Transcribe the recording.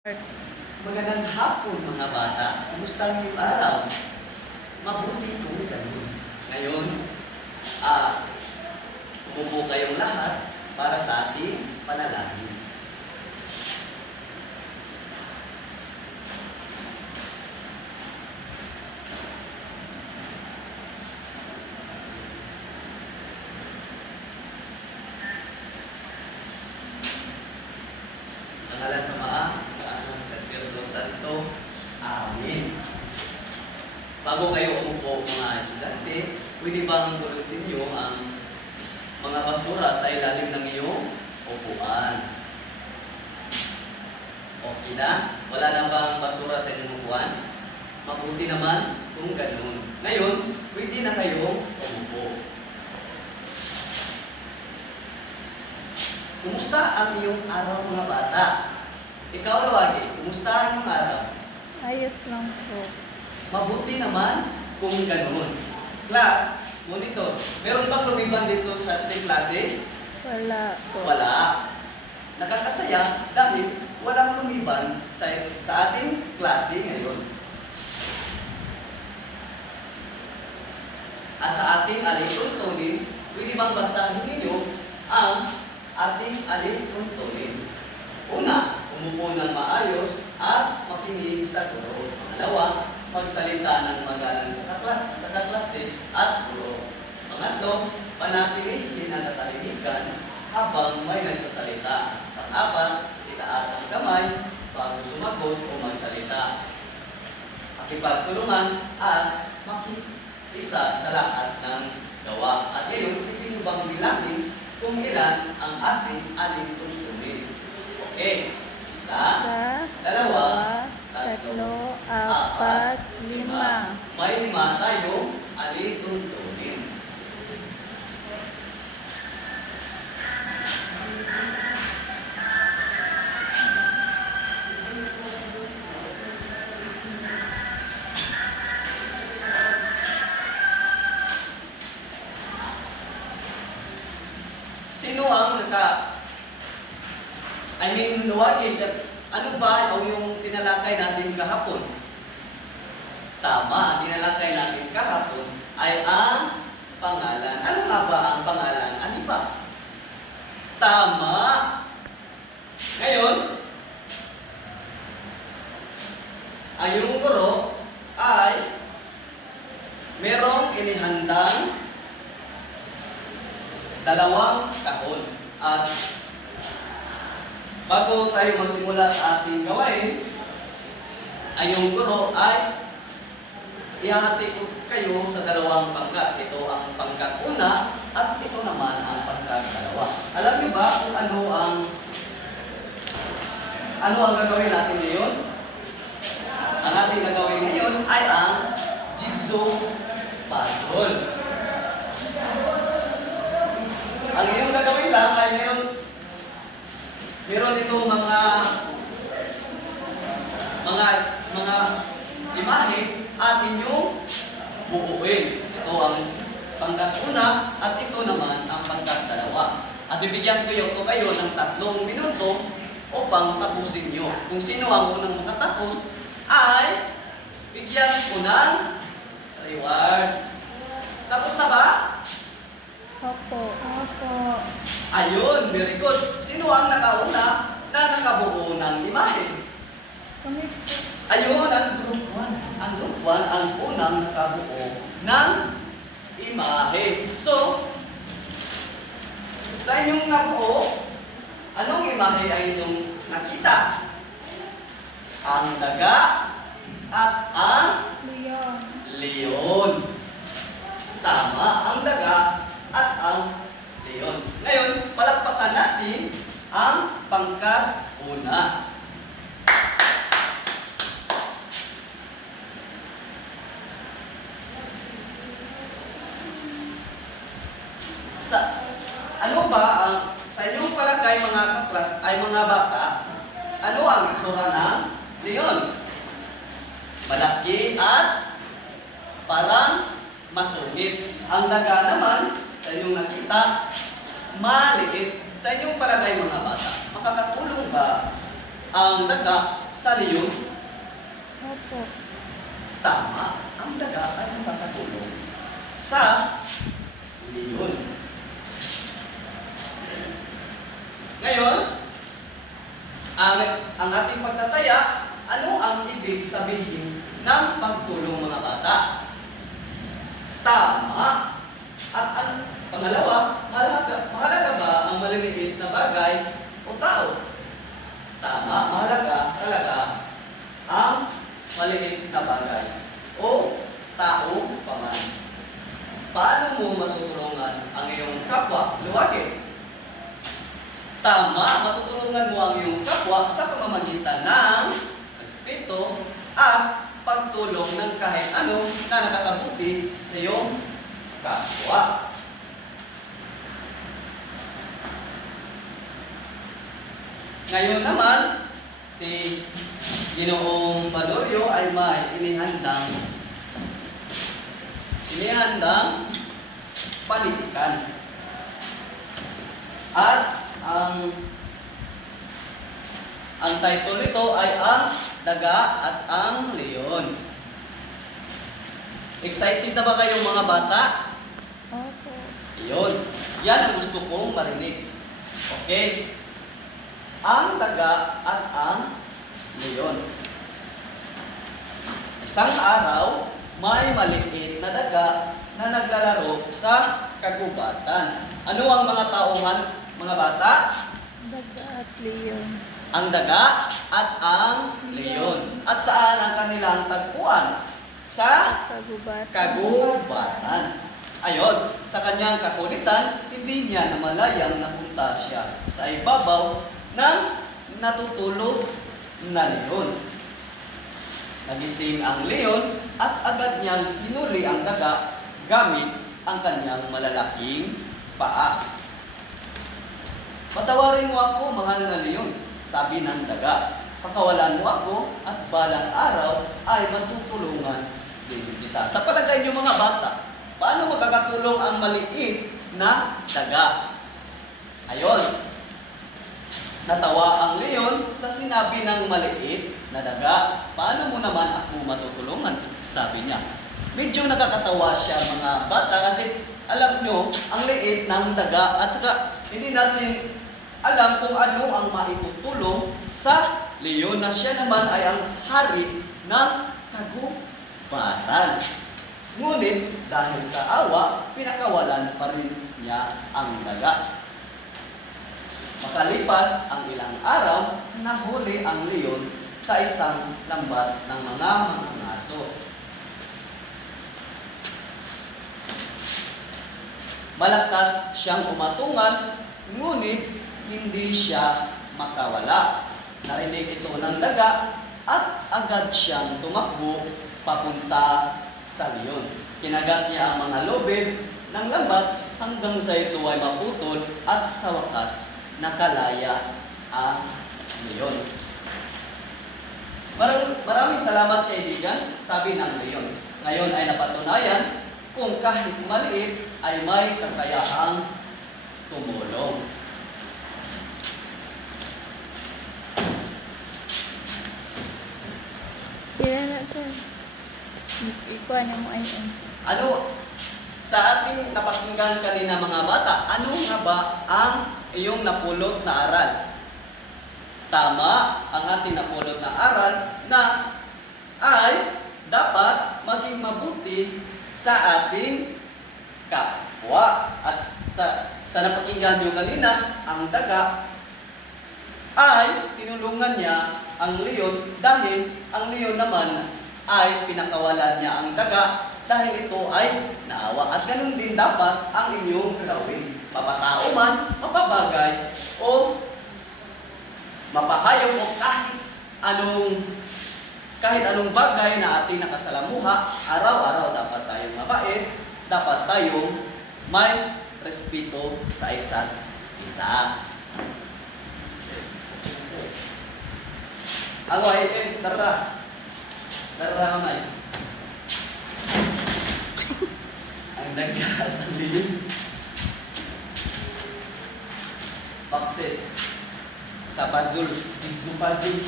Magandang hapon mga bata. Kumusta ang iyong araw? Mabuti kung ganun. Ngayon, umupo kayong lahat para sa ating panalangin. Pangalan sa Ama, sa Anak, sa Espiritu Santo. Amen. Bago kayo umupo mga estudyante, pwede bang pulutin niyo ang mga basura sa ilalim ng iyong upuan? Okay na? Wala na bang basura sa inyong upuan? Mabuti naman kung ganun. Ngayon, pwede na kayong umupo. Kumusta ang iyong araw mga bata? Ikaw, Luwagi, kumusta ang iyong araw? Ayos lang po. Mabuti naman kung ganoon. Class, monitor, meron bang lumiban dito sa ating klase? Wala po. Wala. Nakakasaya dahil walang lumiban sa ating klase ngayon. At sa ating alituntunin, pwede bang basahin ninyo ang ating alituntunin? Una, umupo ng maayos at makinig sa guro. Pangalawa, magsalita ng magalang sa kaklase at guro. Pangatlo, panatilihin ang katahimikan habang may nagsasalita. Pang-apat, itaas ang kamay bago sumagot o magsalita. Makipagtulungan at makikisa sa lahat ng gawa. At ngayon, hindi mo bang bilangin kung ilan ang ating alituntunin? Okay. Isa, dalawa, tatlo, apat, lima. May 5 tayong alituntunin. Sino ang Luwagi, ano ba o yung tinalakay natin kahapon? Tama, ang tinalakay natin kahapon ay ang pangalan. Ano nga ba ang pangalan? Ano ba? Tama. Ngayon, ang iyong guro ay merong inihandang 2 kahon. At bago tayo magsimula sa ating gawain, ang iyong guro ay ihahati ko kayo sa 2 pangkat. Ito ang pangkat una at ito naman ang pangkat 2. Alam niyo ba kung ano ang gagawin natin ngayon? Ang ating gagawin ngayon ay ang jigsaw puzzle. Ang iyong gagawin lang ay meron itong mga imahe at inyong buuin. Ito ang pangkat una at ito naman ang pangkat 2. At bibigyan ko kayo ng 3 minuto upang tapusin nyo. Kung sino ang unang makatapos ay bigyan ko ng reward. Tapos na ba? Opo. Ayun, very good. Sino ang nakauna na nakabuo ng imahe? Kami po. Ayun, ang group 1. Ang group 1 ang unang nakabuo ng imahe. So, sa inyong nabuo, anong imahe ay inyong nakita? Ang daga at ang leon. Tama, ang daga at ang leon. Ngayon, palakpakan natin ang pangkat una. Sa inyong palagay mga kaklas ay mga bata, ano ang itsura ng leon? Malaki at parang masungit. Ang daga naman, sa inyong nakita, maliit. Sa inyong palagay mga bata, makakatulong ba ang daga sa leon? Opo. Tama. Ang daga ay makakatulong sa leon. Ngayon, ang ating pagtataya, ano ang ibig sabihin ng pagtulong mga bata? Tama. At ang pangalawa, mahalaga ba ang maliliit na bagay o tao? Tama, mahalaga talaga ang maliit na bagay o tao paman. Paano mo matutulungan ang iyong kapwa luwagin? Tama, matutulungan mo ang iyong kapwa sa pamamagitan ng respeto at pagtulong ng kahit ano na nakakabuti sa iyong kapwa. Ngayon naman, si Ginoong Badorio ay may inihandang panitikan. At ang title nito ay ang daga at ang leon. Excited na ba kayo mga bata? Opo. Iyon. Yan ang gusto kong marinig. Okay? Ang daga at ang leon. Isang araw, may maliit na daga na naglalaro sa kagubatan. Ano ang mga tauhan, mga bata? Daga at leon. Ang daga at ang leon. At saan ang kanilang tagpuan? Sa kagubatan. Ayon, sa kanyang kakulitan, hindi niya namalayang napunta siya sa ibabaw ng natutulog na leon. Nagising ang leon at agad niyang hinuli ang daga gamit ang kanyang malalaking paa. "Patawarin mo ako, mahal na leon," sabi ng daga. "Pakawalan mo ako at balang araw ay matutulungan din kita." Sa palagay niyo mga bata, paano makakatulong ang maliit na daga? Ayon, natawa ang leon sa sinabi ng maliit na daga. "Paano mo naman ako matutulungan?" sabi niya. Medyo nakakatawa siya mga bata kasi alam nyo, ang liit ng daga at saka hindi natin alam kung ano ang maitutulong sa leon na siya naman ay ang hari ng kagubatan. Ngunit dahil sa awa, pinakawalan pa rin niya ang daga. Makalipas ang ilang araw, nahuli ang leon sa isang lambat ng mga mangangaso. Malakas siyang umatungan, ngunit hindi siya makawala. Narinig ito ng daga at agad siyang tumakbo papunta sa leon. Kinagat niya ang mga lobid ng lambat hanggang sa ito ay maputol at sa wakas nakalaya ang leon. Maraming salamat kaibigan, sabi ng leon. Ngayon ay napatunayan kung kahit maliit ay may kakayahang tumulong. Pila na siya. Ikuha na mo ay Ano, sa ating napakinggan kanina mga bata, ano nga ba ang iyong napulot na aral? Tama, ang ating napulot na aral na ay dapat maging mabuti sa ating kapwa. At sa napakinggan nyo kanina, ang daga ay tinulungan niya ang leon dahil ang leon naman ay pinakawalan niya ang daga dahil ito ay naawa. At ganun din dapat ang inyong gagawin. Mapatao man, mapabagay, o mapahayop o kahit anong bagay na ating nakasalamuha, araw-araw dapat tayong mabait, dapat tayong may respeto sa isa't isa. Ako ay dara kamay. Ang daga at ang leon. Pakses sa puzzle, puzzle.